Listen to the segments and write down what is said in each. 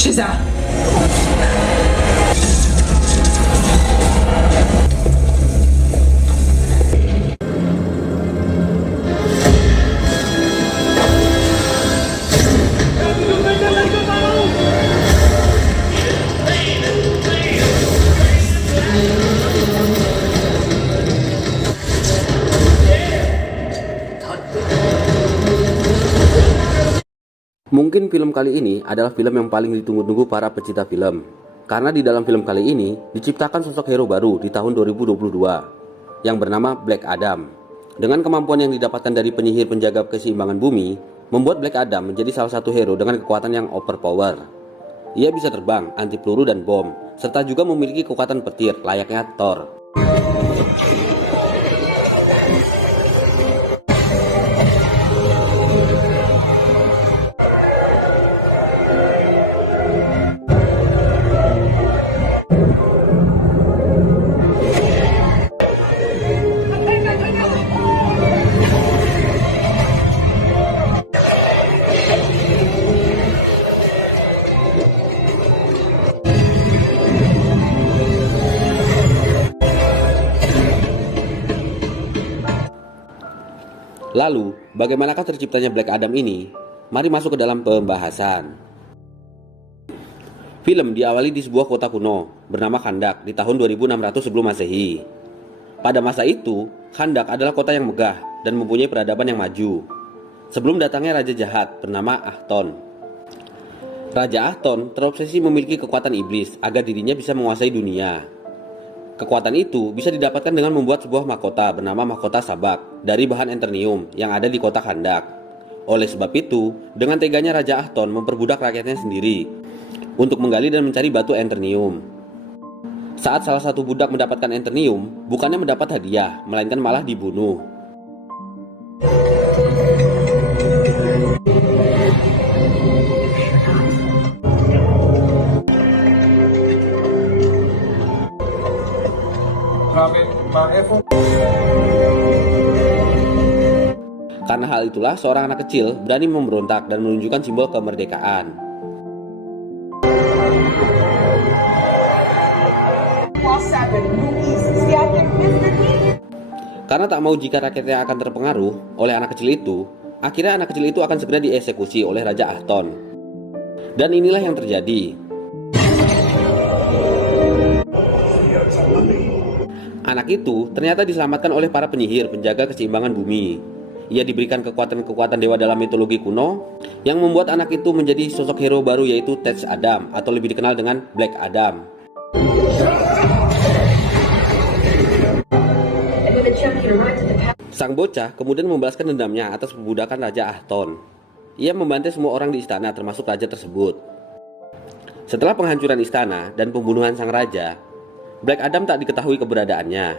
C'est ça. Mungkin film kali ini adalah film yang paling ditunggu-tunggu para pecinta film. Karena di dalam film kali ini diciptakan sosok hero baru di tahun 2022 yang bernama Black Adam. Dengan kemampuan yang didapatkan dari penyihir penjaga keseimbangan bumi, membuat Black Adam menjadi salah satu hero dengan kekuatan yang overpower. Ia bisa terbang, anti peluru dan bom, serta juga memiliki kekuatan petir layaknya Thor. Lalu, bagaimanakah terciptanya Black Adam ini? Mari masuk ke dalam pembahasan. Film diawali di sebuah kota kuno bernama Khandak di tahun 2600 sebelum Masehi. Pada masa itu, Khandak adalah kota yang megah dan mempunyai peradaban yang maju. Sebelum datangnya raja jahat bernama Ahton. Raja Ahton terobsesi memiliki kekuatan iblis agar dirinya bisa menguasai dunia. Kekuatan itu bisa didapatkan dengan membuat sebuah mahkota bernama mahkota Sabak dari bahan Eternium yang ada di kota Khandak. Oleh sebab itu, dengan teganya Raja Ahton memperbudak rakyatnya sendiri untuk menggali dan mencari batu Eternium. Saat salah satu budak mendapatkan Eternium, bukannya mendapat hadiah, melainkan malah dibunuh. Karena hal itulah seorang anak kecil berani memberontak dan menunjukkan simbol kemerdekaan. Karena tak mau jika rakyatnya akan terpengaruh oleh anak kecil itu, akhirnya anak kecil itu akan segera dieksekusi oleh Raja Ahton. Dan inilah yang terjadi. Anak itu ternyata diselamatkan oleh para penyihir penjaga keseimbangan bumi. Ia diberikan kekuatan-kekuatan dewa dalam mitologi kuno yang membuat anak itu menjadi sosok hero baru, yaitu Tech Adam atau lebih dikenal dengan Black Adam. Sang bocah kemudian membalaskan dendamnya atas perbudakan Raja Ahton. Ia membantai semua orang di istana termasuk raja tersebut. Setelah penghancuran istana dan pembunuhan sang raja, Black Adam tak diketahui keberadaannya.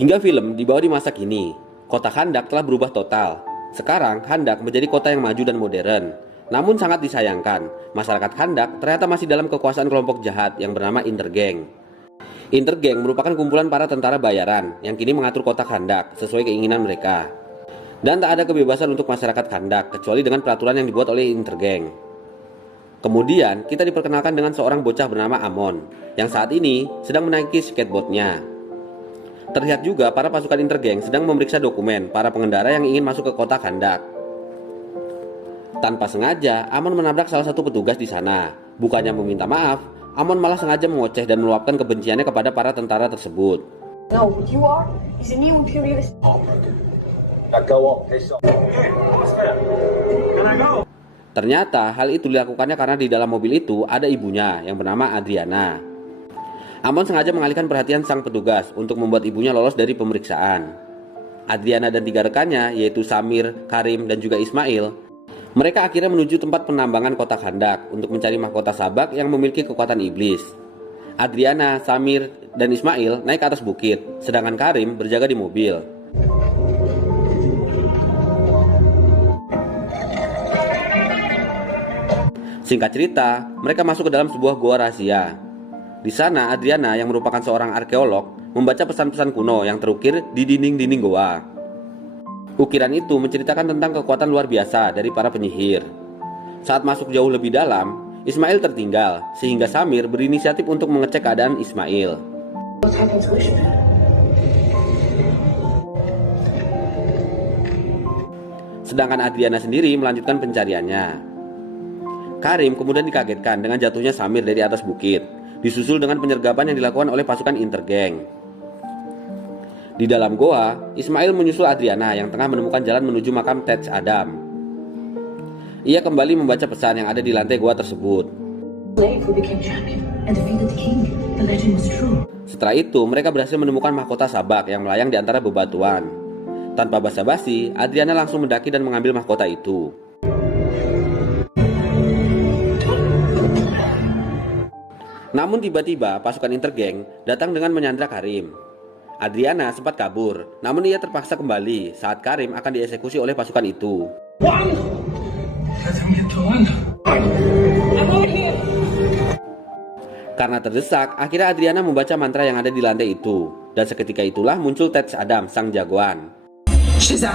Hingga film dibawa di masa kini, kota Khandak telah berubah total. Sekarang Khandak menjadi kota yang maju dan modern. Namun sangat disayangkan, masyarakat Khandak ternyata masih dalam kekuasaan kelompok jahat yang bernama Intergang. Intergang merupakan kumpulan para tentara bayaran yang kini mengatur kota Khandak sesuai keinginan mereka. Dan tak ada kebebasan untuk masyarakat Khandak kecuali dengan peraturan yang dibuat oleh Intergang. Kemudian kita diperkenalkan dengan seorang bocah bernama Amon yang saat ini sedang menaiki skateboardnya. Terlihat juga para pasukan Intergang sedang memeriksa dokumen para pengendara yang ingin masuk ke kota Khandak. Tanpa sengaja, Amon menabrak salah satu petugas di sana. Bukannya meminta maaf, Amon malah sengaja mengoceh dan meluapkan kebenciannya kepada para tentara tersebut. No, what you are is a new imperialist. Ternyata hal itu dilakukannya karena di dalam mobil itu ada ibunya yang bernama Adriana. Amon sengaja mengalihkan perhatian sang petugas untuk membuat ibunya lolos dari pemeriksaan. Adriana dan 3 rekannya, yaitu Samir, Karim, dan juga Ismail, mereka akhirnya menuju tempat penambangan kota Khandak untuk mencari mahkota Sabak yang memiliki kekuatan iblis. Adriana, Samir, dan Ismail naik ke atas bukit, sedangkan Karim berjaga di mobil. Singkat cerita, mereka masuk ke dalam sebuah goa rahasia. Di sana, Adriana yang merupakan seorang arkeolog membaca pesan-pesan kuno yang terukir di dinding-dinding goa. Ukiran itu menceritakan tentang kekuatan luar biasa dari para penyihir. Saat masuk jauh lebih dalam, Ismail tertinggal sehingga Samir berinisiatif untuk mengecek keadaan Ismail. What happened to Ishmael? Sedangkan Adriana sendiri melanjutkan pencariannya. Karim kemudian dikagetkan dengan jatuhnya Samir dari atas bukit, disusul dengan penyergapan yang dilakukan oleh pasukan Intergang. Di dalam goa, Ismail menyusul Adriana yang tengah menemukan jalan menuju makam Tetch Adam. Ia kembali membaca pesan yang ada di lantai goa tersebut. Slave who became champion and defeated the king. The legend was true. Setelah itu, mereka berhasil menemukan mahkota sabak yang melayang di antara bebatuan. Tanpa basa-basi, Adriana langsung mendaki dan mengambil mahkota itu. Namun tiba-tiba pasukan Intergang datang dengan menyandra Karim. Adriana sempat kabur, namun ia terpaksa kembali saat Karim akan dieksekusi oleh pasukan itu. Karena terdesak, akhirnya Adriana membaca mantra yang ada di lantai itu. Dan seketika itulah muncul Tetch Adam, sang jagoan. Shiza!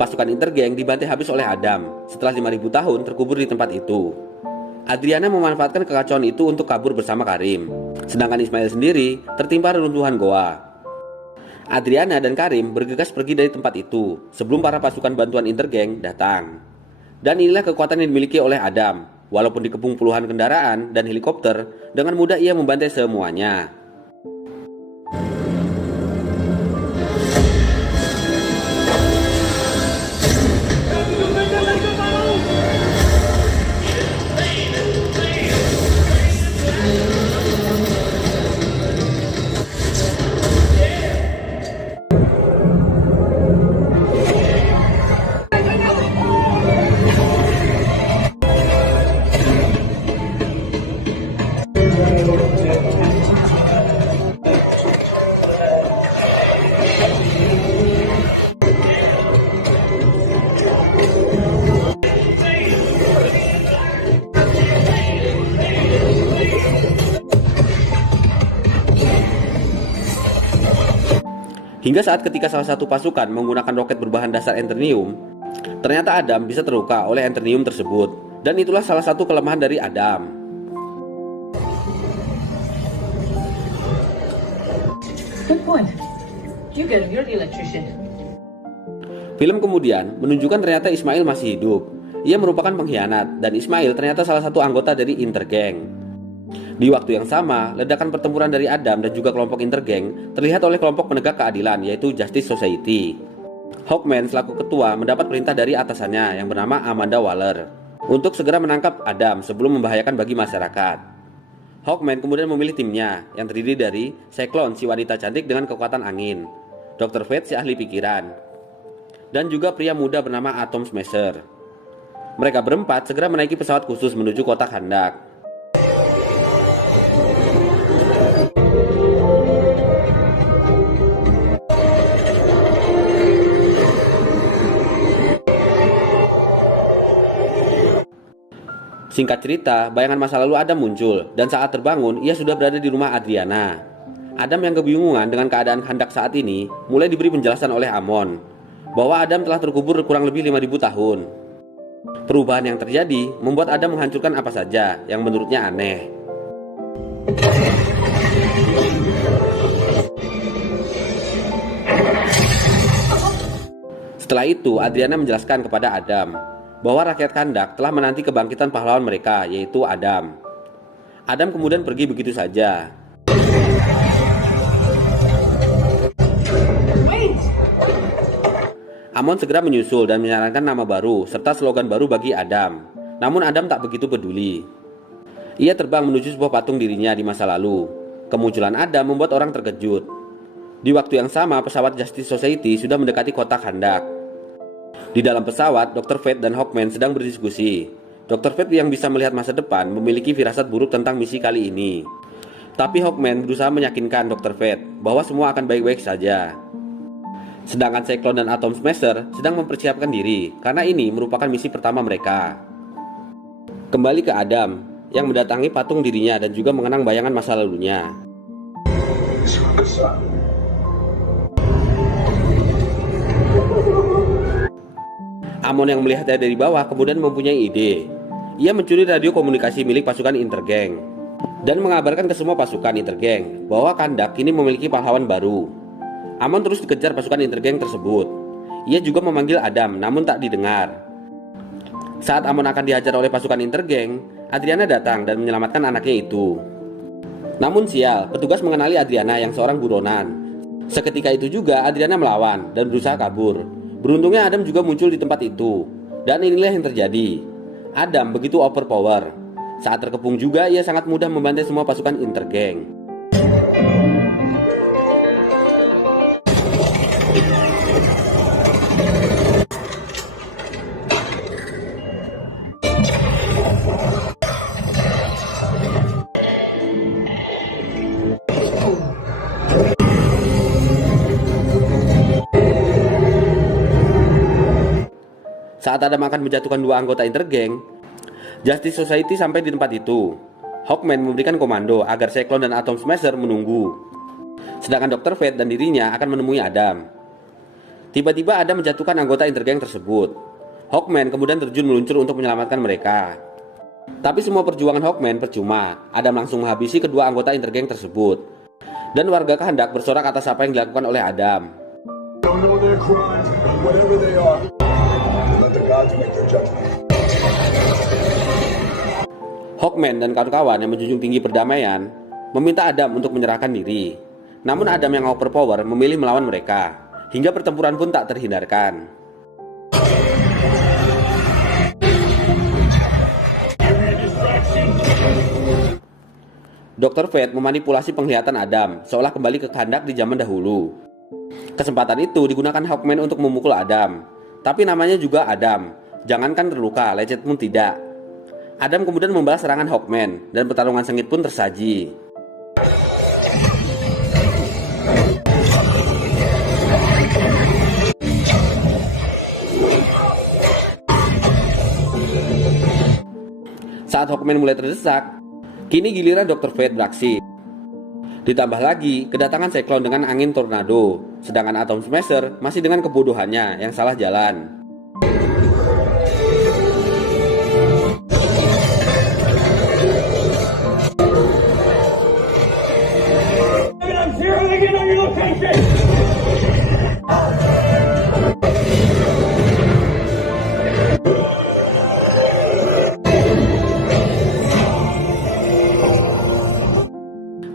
Pasukan Intergang dibantai habis oleh Adam setelah 5.000 tahun terkubur di tempat itu. Adriana memanfaatkan kekacauan itu untuk kabur bersama Karim. Sedangkan Ismail sendiri tertimpa reruntuhan goa. Adriana dan Karim bergegas pergi dari tempat itu sebelum para pasukan bantuan Intergang datang. Dan inilah kekuatan yang dimiliki oleh Adam. Walaupun dikepung puluhan kendaraan dan helikopter, dengan mudah ia membantai semuanya. Hingga saat ketika salah satu pasukan menggunakan roket berbahan dasar Enternium, ternyata Adam bisa terluka oleh Enternium tersebut. Dan itulah salah satu kelemahan dari Adam. Good point. You get you're the electrician. Film kemudian menunjukkan ternyata Ismail masih hidup. Ia merupakan pengkhianat dan Ismail ternyata salah satu anggota dari Intergang. Di waktu yang sama, ledakan pertempuran dari Adam dan juga kelompok Intergang terlihat oleh kelompok penegak keadilan yaitu Justice Society. Hawkman selaku ketua mendapat perintah dari atasannya yang bernama Amanda Waller untuk segera menangkap Adam sebelum membahayakan bagi masyarakat. Hawkman kemudian memilih timnya yang terdiri dari Cyclone si wanita cantik dengan kekuatan angin, Dr. Fate si ahli pikiran, dan juga pria muda bernama Atom Smasher. Mereka berempat segera menaiki pesawat khusus menuju kota Khandak. Singkat cerita, bayangan masa lalu Adam muncul, dan saat terbangun, ia sudah berada di rumah Adriana. Adam yang kebingungan dengan keadaan Khandak saat ini, mulai diberi penjelasan oleh Amon, bahwa Adam telah terkubur kurang lebih 5.000 tahun. Perubahan yang terjadi, membuat Adam menghancurkan apa saja, yang menurutnya aneh. Setelah itu, Adriana menjelaskan kepada Adam bahwa rakyat Khandak telah menanti kebangkitan pahlawan mereka, yaitu Adam. Adam kemudian pergi begitu saja. Amon segera menyusul dan menyarankan nama baru serta slogan baru bagi Adam. Namun Adam tak begitu peduli. Ia terbang menuju sebuah patung dirinya di masa lalu. Kemunculan Adam membuat orang terkejut. Di waktu yang sama, pesawat Justice Society sudah mendekati kota Khandak. Di dalam pesawat, Dr. Fate dan Hawkman sedang berdiskusi. Dr. Fate yang bisa melihat masa depan memiliki firasat buruk tentang misi kali ini. Tapi Hawkman berusaha meyakinkan Dr. Fate bahwa semua akan baik-baik saja. Sedangkan Cyclone dan Atom Smasher sedang mempersiapkan diri karena ini merupakan misi pertama mereka. Kembali ke Adam yang mendatangi patung dirinya dan juga mengenang bayangan masa lalunya. Amon yang melihatnya dari bawah kemudian mempunyai ide. Ia mencuri radio komunikasi milik pasukan Intergang dan mengabarkan ke semua pasukan Intergang bahwa Kahndaq kini memiliki pahlawan baru. Amon terus dikejar pasukan Intergang tersebut. Ia juga memanggil Adam namun tak didengar. Saat Amon akan dihajar oleh pasukan Intergang, Adriana datang dan menyelamatkan anaknya itu. Namun sial, petugas mengenali Adriana yang seorang buronan. Seketika itu juga Adriana melawan dan berusaha kabur. Beruntungnya Adam juga muncul di tempat itu. Dan inilah yang terjadi. Adam begitu overpower. Saat terkepung juga ia sangat mudah membantai semua pasukan Intergang. Saat Adam akan menjatuhkan dua anggota Intergang, Justice Society sampai di tempat itu. Hawkman memberikan komando agar Cyclone dan Atom Smasher menunggu. Sedangkan Dr. Fate dan dirinya akan menemui Adam. Tiba-tiba Adam menjatuhkan anggota Intergang tersebut. Hawkman kemudian terjun meluncur untuk menyelamatkan mereka. Tapi semua perjuangan Hawkman percuma. Adam langsung menghabisi kedua anggota Intergang tersebut. Dan warga Kahndaq bersorak atas apa yang dilakukan oleh Adam. Hawkman dan kawan-kawan yang menjunjung tinggi perdamaian meminta Adam untuk menyerahkan diri. Namun Adam yang overpower memilih melawan mereka, hingga pertempuran pun tak terhindarkan. Dr. Fate memanipulasi penglihatan Adam seolah kembali ke Kahndaq di zaman dahulu. Kesempatan itu digunakan Hawkman untuk memukul Adam. Tapi namanya juga Adam, jangankan terluka, lecet pun tidak. Adam kemudian membalas serangan Hawkman dan pertarungan sengit pun tersaji. Saat Hawkman mulai terdesak, kini giliran Dr. Fate beraksi. Ditambah lagi kedatangan Cyclone dengan angin tornado, sedangkan Atom Smasher masih dengan kebodohannya yang salah jalan.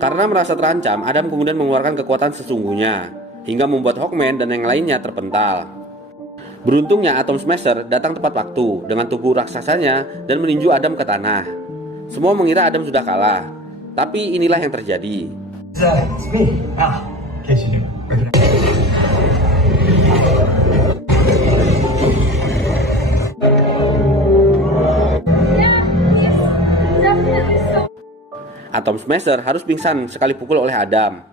Karena merasa terancam, Adam kemudian mengeluarkan kekuatan sesungguhnya, hingga membuat Hawkman dan yang lainnya terpental. Beruntungnya Atom Smasher datang tepat waktu dengan tubuh raksasanya dan meninju Adam ke tanah. Semua mengira Adam sudah kalah, tapi inilah yang terjadi. Atom Smasher harus pingsan sekali pukul oleh Adam.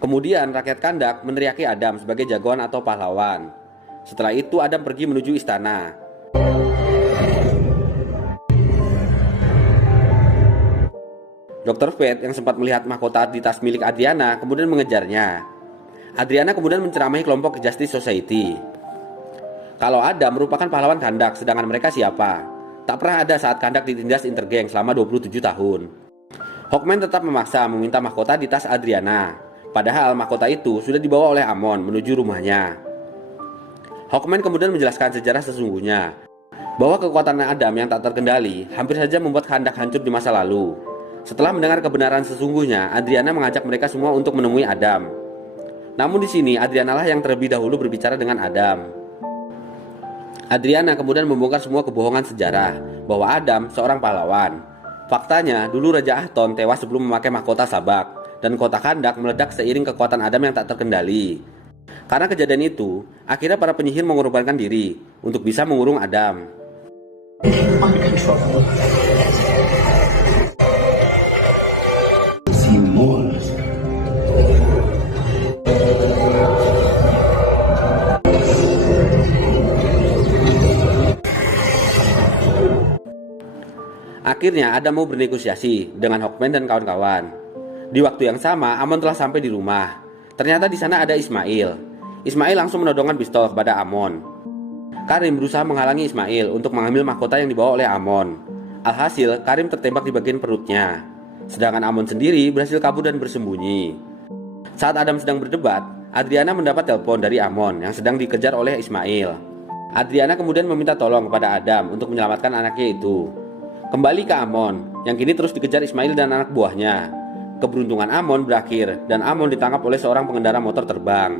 Kemudian rakyat Kahndaq meneriaki Adam sebagai jagoan atau pahlawan. Setelah itu Adam pergi menuju istana. Dr. Fate yang sempat melihat mahkota di tas milik Adriana kemudian mengejarnya. Adriana kemudian menceramahi kelompok Justice Society. Kalau Adam merupakan pahlawan Kahndaq, sedangkan mereka siapa? Tak pernah ada saat Kahndaq ditindas Intergang selama 27 tahun. Hawkman tetap memaksa meminta mahkota di tas Adriana. Padahal mahkota itu sudah dibawa oleh Amon menuju rumahnya. Hawkman kemudian menjelaskan sejarah sesungguhnya, bahwa kekuatan Adam yang tak terkendali hampir saja membuat Kahndaq hancur di masa lalu. Setelah mendengar kebenaran sesungguhnya, Adriana mengajak mereka semua untuk menemui Adam. Namun di sini Adriana lah yang terlebih dahulu berbicara dengan Adam. Adriana kemudian membongkar semua kebohongan sejarah bahwa Adam seorang pahlawan. Faktanya, dulu Raja Ahton tewas sebelum memakai mahkota sabak, dan kota Kahndaq meledak seiring kekuatan Adam yang tak terkendali. Karena kejadian itu, akhirnya para penyihir mengorbankan diri untuk bisa mengurung Adam. Akhirnya Adam mau bernegosiasi dengan Hawkman dan kawan-kawan. Di waktu yang sama, Amon telah sampai di rumah. Ternyata di sana ada Ismail. Ismail langsung menodongkan pistol kepada Amon. Karim berusaha menghalangi Ismail untuk mengambil mahkota yang dibawa oleh Amon. Alhasil, Karim tertembak di bagian perutnya. Sedangkan Amon sendiri berhasil kabur dan bersembunyi. Saat Adam sedang berdebat, Adriana mendapat telepon dari Amon yang sedang dikejar oleh Ismail. Adriana kemudian meminta tolong kepada Adam untuk menyelamatkan anaknya itu. Kembali ke Amon, yang kini terus dikejar Ismail dan anak buahnya. Keberuntungan Amon berakhir dan Amon ditangkap oleh seorang pengendara motor terbang.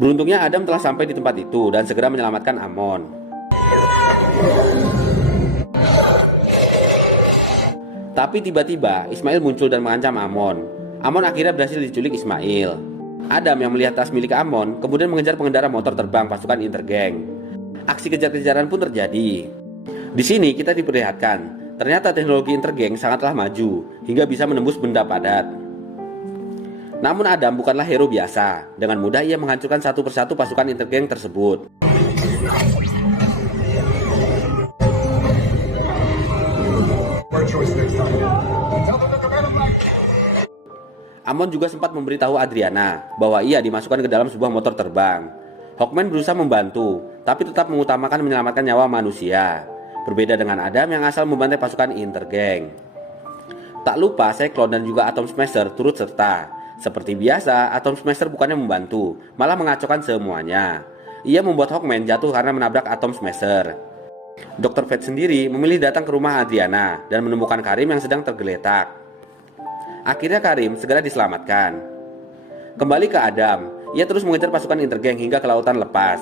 Beruntungnya Adam telah sampai di tempat itu dan segera menyelamatkan Amon. Tapi tiba-tiba Ismail muncul dan mengancam Amon. Amon akhirnya berhasil diculik Ismail. Adam yang melihat tas milik Amon kemudian mengejar pengendara motor terbang pasukan Intergang. Aksi kejar-kejaran pun terjadi. Di sini kita diperlihatkan, ternyata teknologi Intergang sangatlah maju hingga bisa menembus benda padat. Namun Adam bukanlah hero biasa. Dengan mudah ia menghancurkan satu persatu pasukan Intergang tersebut. Amon juga sempat memberitahu Adriana bahwa ia dimasukkan ke dalam sebuah motor terbang. Hawkman berusaha membantu, tapi tetap mengutamakan menyelamatkan nyawa manusia. Berbeda dengan Adam yang asal membantai pasukan Intergang. Tak lupa Cyclone dan juga Atom Smasher turut serta. Seperti biasa, Atom Smasher bukannya membantu, malah mengacaukan semuanya. Ia membuat Hawkman jatuh karena menabrak Atom Smasher. Dr. Fate sendiri memilih datang ke rumah Adriana dan menemukan Karim yang sedang tergeletak. Akhirnya Karim segera diselamatkan. Kembali ke Adam, ia terus mengejar pasukan Intergang hingga ke lautan lepas.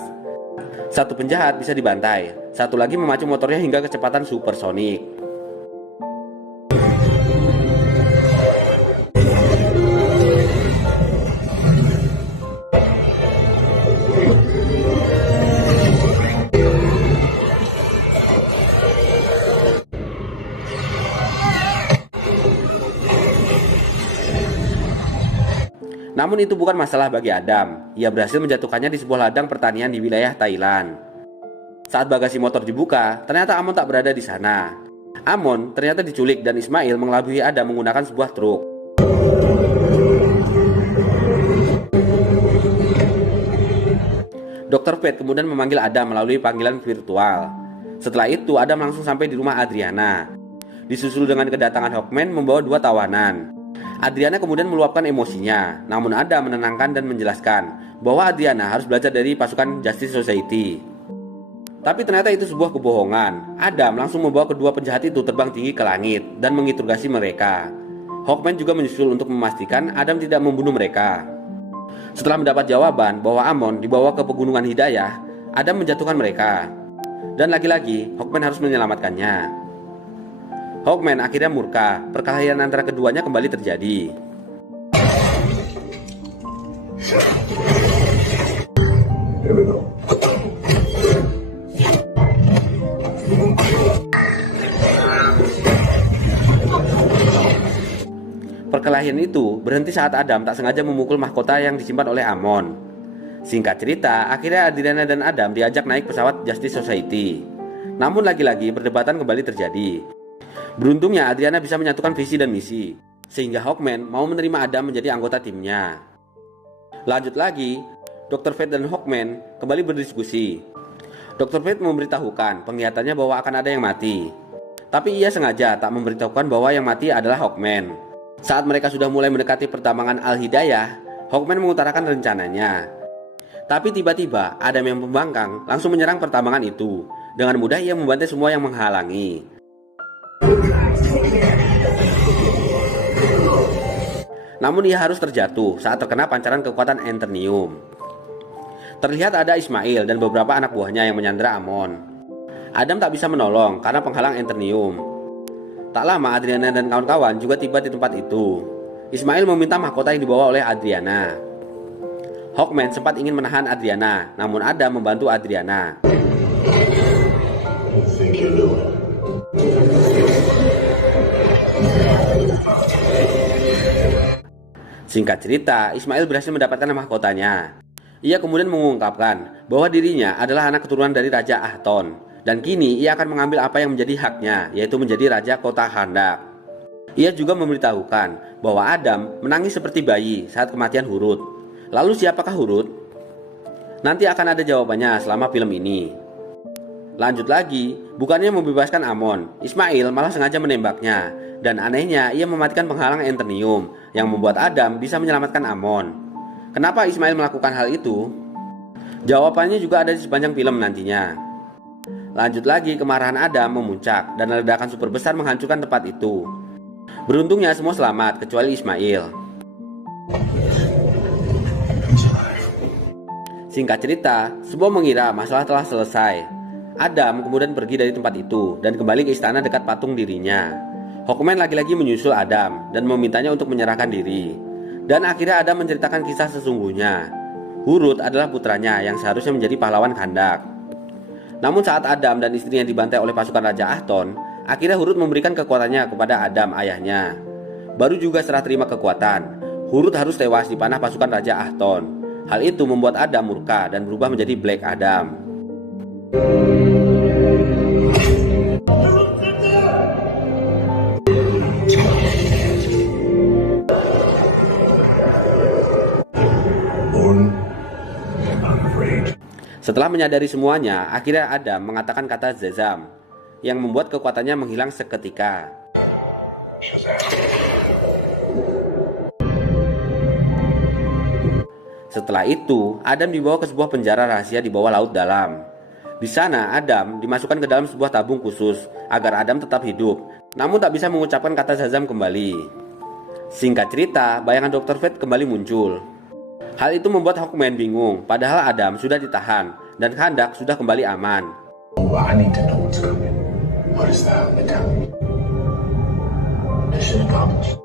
Satu penjahat bisa dibantai, satu lagi memacu motornya hingga kecepatan supersonik. Namun itu bukan masalah bagi Adam. Ia berhasil menjatuhkannya di sebuah ladang pertanian di wilayah Thailand. Saat bagasi motor dibuka, ternyata Amon tak berada di sana. Amon ternyata diculik dan Ismail mengelabui Adam menggunakan sebuah truk. Dr. Fate kemudian memanggil Adam melalui panggilan virtual. Setelah itu Adam langsung sampai di rumah Adriana. Disusul dengan kedatangan Hawkman membawa 2 tawanan. Adriana kemudian meluapkan emosinya, namun Adam menenangkan dan menjelaskan bahwa Adriana harus belajar dari pasukan Justice Society. Tapi ternyata itu sebuah kebohongan. Adam langsung membawa kedua penjahat itu terbang tinggi ke langit dan menginterogasi mereka. Hawkman juga menyusul untuk memastikan Adam tidak membunuh mereka. Setelah mendapat jawaban bahwa Amon dibawa ke pegunungan Hidayah, Adam menjatuhkan mereka. Dan lagi-lagi Hawkman harus menyelamatkannya. Hawkman akhirnya murka. Perkelahian antara keduanya kembali terjadi. Perkelahian itu berhenti saat Adam tak sengaja memukul mahkota yang disimpan oleh Amon. Singkat cerita, akhirnya Adriana dan Adam diajak naik pesawat Justice Society. Namun lagi-lagi perdebatan kembali terjadi. Beruntungnya Adriana bisa menyatukan visi dan misi, sehingga Hawkman mau menerima Adam menjadi anggota timnya. Lanjut lagi, Dr. Fate dan Hawkman kembali berdiskusi. Dr. Fate memberitahukan penglihatannya bahwa akan ada yang mati. Tapi ia sengaja tak memberitahukan bahwa yang mati adalah Hawkman. Saat mereka sudah mulai mendekati pertambangan Al-Hidayah, Hawkman mengutarakan rencananya. Tapi tiba-tiba Adam yang pembangkang langsung menyerang pertambangan itu. Dengan mudah ia membantai semua yang menghalangi. Namun ia harus terjatuh saat terkena pancaran kekuatan Eternium. Terlihat ada Ismail dan beberapa anak buahnya yang menyandera Amon. Adam tak bisa menolong karena penghalang Eternium. Tak lama Adriana dan kawan-kawan juga tiba di tempat itu. Ismail meminta mahkota yang dibawa oleh Adriana. Hawkman sempat ingin menahan Adriana, namun Adam membantu Adriana. Singkat cerita, Ismail berhasil mendapatkan mahkotanya. Ia kemudian mengungkapkan bahwa dirinya adalah anak keturunan dari Raja Ahton. Dan kini ia akan mengambil apa yang menjadi haknya, yaitu menjadi raja kota Khandak. Ia juga memberitahukan bahwa Adam menangis seperti bayi saat kematian Hurut. Lalu siapakah Hurut? Nanti akan ada jawabannya selama film ini. Lanjut lagi, bukannya membebaskan Amon, Ismail malah sengaja menembaknya. Dan anehnya ia mematikan penghalang Enternium yang membuat Adam bisa menyelamatkan Amon. Kenapa Ismail melakukan hal itu? Jawabannya juga ada di sepanjang film nantinya. Lanjut lagi, kemarahan Adam memuncak dan ledakan super besar menghancurkan tempat itu. Beruntungnya semua selamat kecuali Ismail. Singkat cerita, semua mengira masalah telah selesai. Adam kemudian pergi dari tempat itu dan kembali ke istana dekat patung dirinya. Hawkman lagi-lagi menyusul Adam dan memintanya untuk menyerahkan diri. Dan akhirnya Adam menceritakan kisah sesungguhnya. Hurut adalah putranya yang seharusnya menjadi pahlawan Khandak. Namun saat Adam dan istrinya dibantai oleh pasukan Raja Ahton, akhirnya Hurut memberikan kekuatannya kepada Adam ayahnya. Baru juga serah terima kekuatan, Hurut harus tewas dipanah pasukan Raja Ahton. Hal itu membuat Adam murka dan berubah menjadi Black Adam. Setelah menyadari semuanya, akhirnya Adam mengatakan kata Zezam yang membuat kekuatannya menghilang seketika. Setelah itu, Adam dibawa ke sebuah penjara rahasia di bawah laut dalam. Di sana, Adam dimasukkan ke dalam sebuah tabung khusus agar Adam tetap hidup, namun tak bisa mengucapkan kata Zazam kembali. Singkat cerita, bayangan Dr. Fate kembali muncul. Hal itu membuat Hawkman bingung, padahal Adam sudah ditahan dan Khandak sudah kembali aman. I need to know what's coming. What is that on the town? Mission accomplished.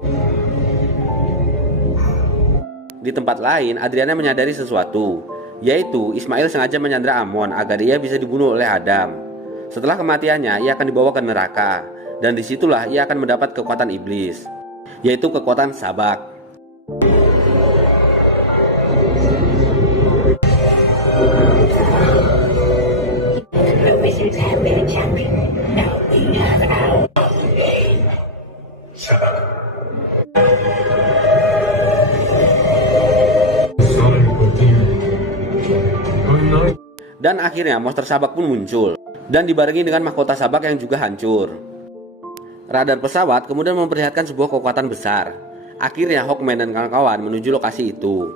Di tempat lain, Adriana menyadari sesuatu, yaitu Ismail sengaja menyandra Amon agar ia bisa dibunuh oleh Adam. Setelah kematiannya, ia akan dibawa ke neraka, dan disitulah ia akan mendapat kekuatan iblis, yaitu kekuatan Sabak. Dan akhirnya monster Sabak pun muncul dan dibarengi dengan mahkota Sabak yang juga hancur. Radar pesawat kemudian memperlihatkan sebuah kekuatan besar. Akhirnya Hawkman dan kawan-kawan menuju lokasi itu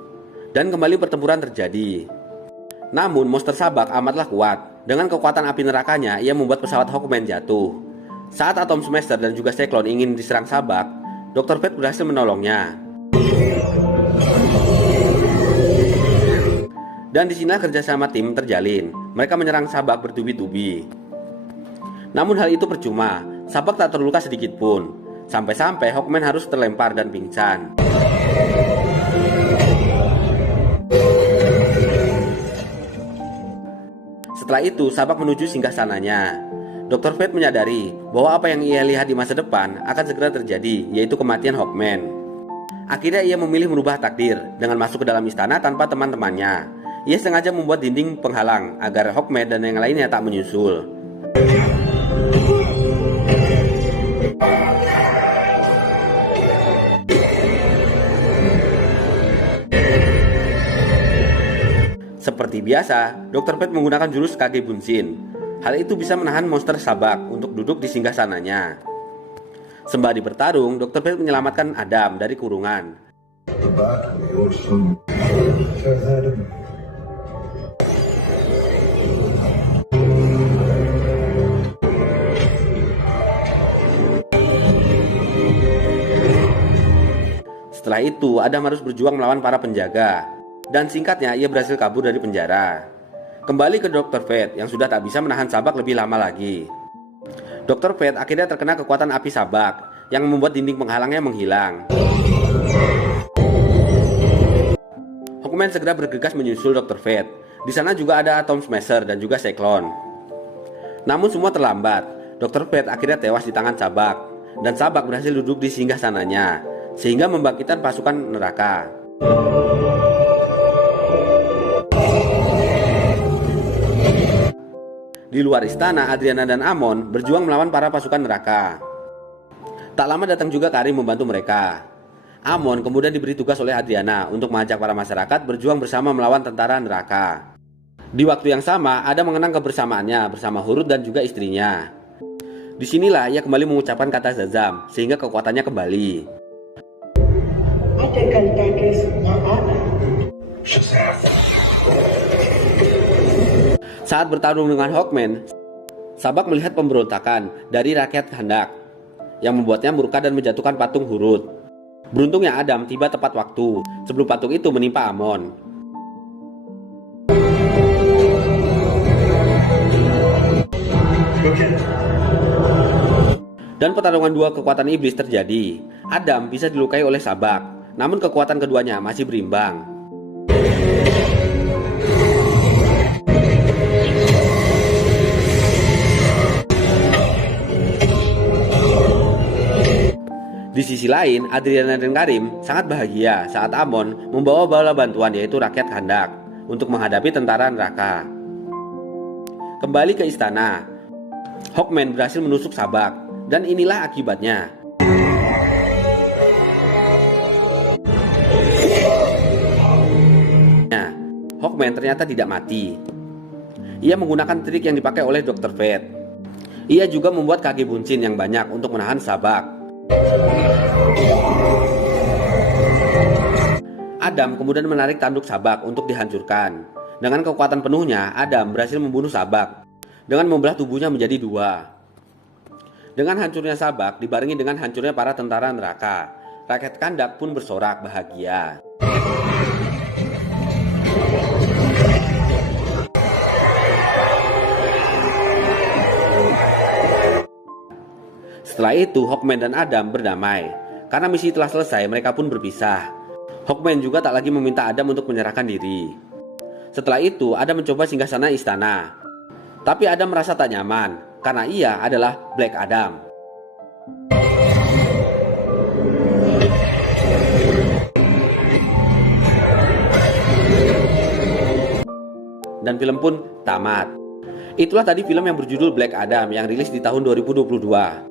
dan kembali pertempuran terjadi. Namun monster Sabak amatlah kuat. Dengan kekuatan api nerakanya, ia membuat pesawat Hawkman jatuh. Saat Atom Smasher dan juga Cyclone ingin diserang Sabak, Dr. Fate berhasil menolongnya. Dan disinilah kerjasama tim terjalin. Mereka menyerang Sabak bertubi-tubi. Namun hal itu percuma. Sabak tak terluka sedikit pun. Sampai-sampai Hawkman harus terlempar dan pingsan. Setelah itu Sabak menuju singgasananya. Dr. Fate menyadari bahwa apa yang ia lihat di masa depan akan segera terjadi, yaitu kematian Hawkman. Akhirnya ia memilih merubah takdir dengan masuk ke dalam istana tanpa teman-temannya. Ia sengaja membuat dinding penghalang agar Hawkman dan yang lainnya tak menyusul. Seperti biasa, Dr. Fate menggunakan jurus Kage Bunshin. Hal itu bisa menahan monster Sabak untuk duduk di singgasananya. Sembari bertarung, Dr. Fate menyelamatkan Adam dari kurungan. Setelah itu, Adam harus berjuang melawan para penjaga. Dan singkatnya, ia berhasil kabur dari penjara. Kembali ke Dr. Fate yang sudah tak bisa menahan Sabak lebih lama lagi. Dr. Fate akhirnya terkena kekuatan api Sabak yang membuat dinding penghalangnya menghilang. Hawkman segera bergegas menyusul Dr. Fate. Di sana juga ada Atom Smasher dan juga Cyclone. Namun semua terlambat. Dr. Fate akhirnya tewas di tangan Sabak. Dan Sabak berhasil duduk di singgasananya, sehingga membangkitkan pasukan neraka. Di luar istana, Adriana dan Amon berjuang melawan para pasukan neraka. Tak lama datang juga Karim membantu mereka. Amon kemudian diberi tugas oleh Adriana untuk mengajak para masyarakat berjuang bersama melawan tentara neraka. Di waktu yang sama, Adam mengenang kebersamaannya bersama Hurut dan juga istrinya. Disinilah ia kembali mengucapkan kata Zazam, sehingga kekuatannya kembali. Saat bertarung dengan Hawkman, Sabak melihat pemberontakan dari rakyat Khandak yang membuatnya murka dan menjatuhkan patung Hurut. Beruntungnya Adam tiba tepat waktu sebelum patung itu menimpa Amon. Dan pertarungan dua kekuatan iblis terjadi. Adam bisa dilukai oleh Sabak, namun kekuatan keduanya masih berimbang. Di sisi lain, Adriana dan Karim sangat bahagia saat Amon membawa bala bantuan yaitu rakyat Khandak untuk menghadapi tentara neraka. Kembali ke istana, Hawkman berhasil menusuk Sabak dan inilah akibatnya. Hawkman ternyata tidak mati. Ia menggunakan trik yang dipakai oleh Dr. Fate. Ia juga membuat kaki buncin yang banyak untuk menahan Sabak. Adam kemudian menarik tanduk Sabak untuk dihancurkan. Dengan kekuatan penuhnya, Adam berhasil membunuh Sabak dengan membelah tubuhnya menjadi dua. Dengan hancurnya Sabak dibarengi dengan hancurnya para tentara neraka, rakyat Khandak pun bersorak bahagia. Setelah itu, Hawkman dan Adam berdamai. Karena misi telah selesai, mereka pun berpisah. Hawkman juga tak lagi meminta Adam untuk menyerahkan diri. Setelah itu, Adam mencoba singgasana istana. Tapi Adam merasa tak nyaman, karena ia adalah Black Adam. Dan film pun tamat. Itulah tadi film yang berjudul Black Adam yang rilis di tahun 2022.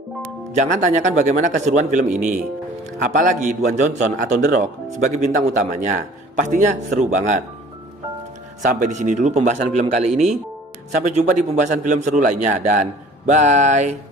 Jangan tanyakan bagaimana keseruan film ini. Apalagi Dwayne Johnson atau The Rock sebagai bintang utamanya. Pastinya seru banget. Sampai di sini dulu pembahasan film kali ini. Sampai jumpa di pembahasan film seru lainnya dan bye.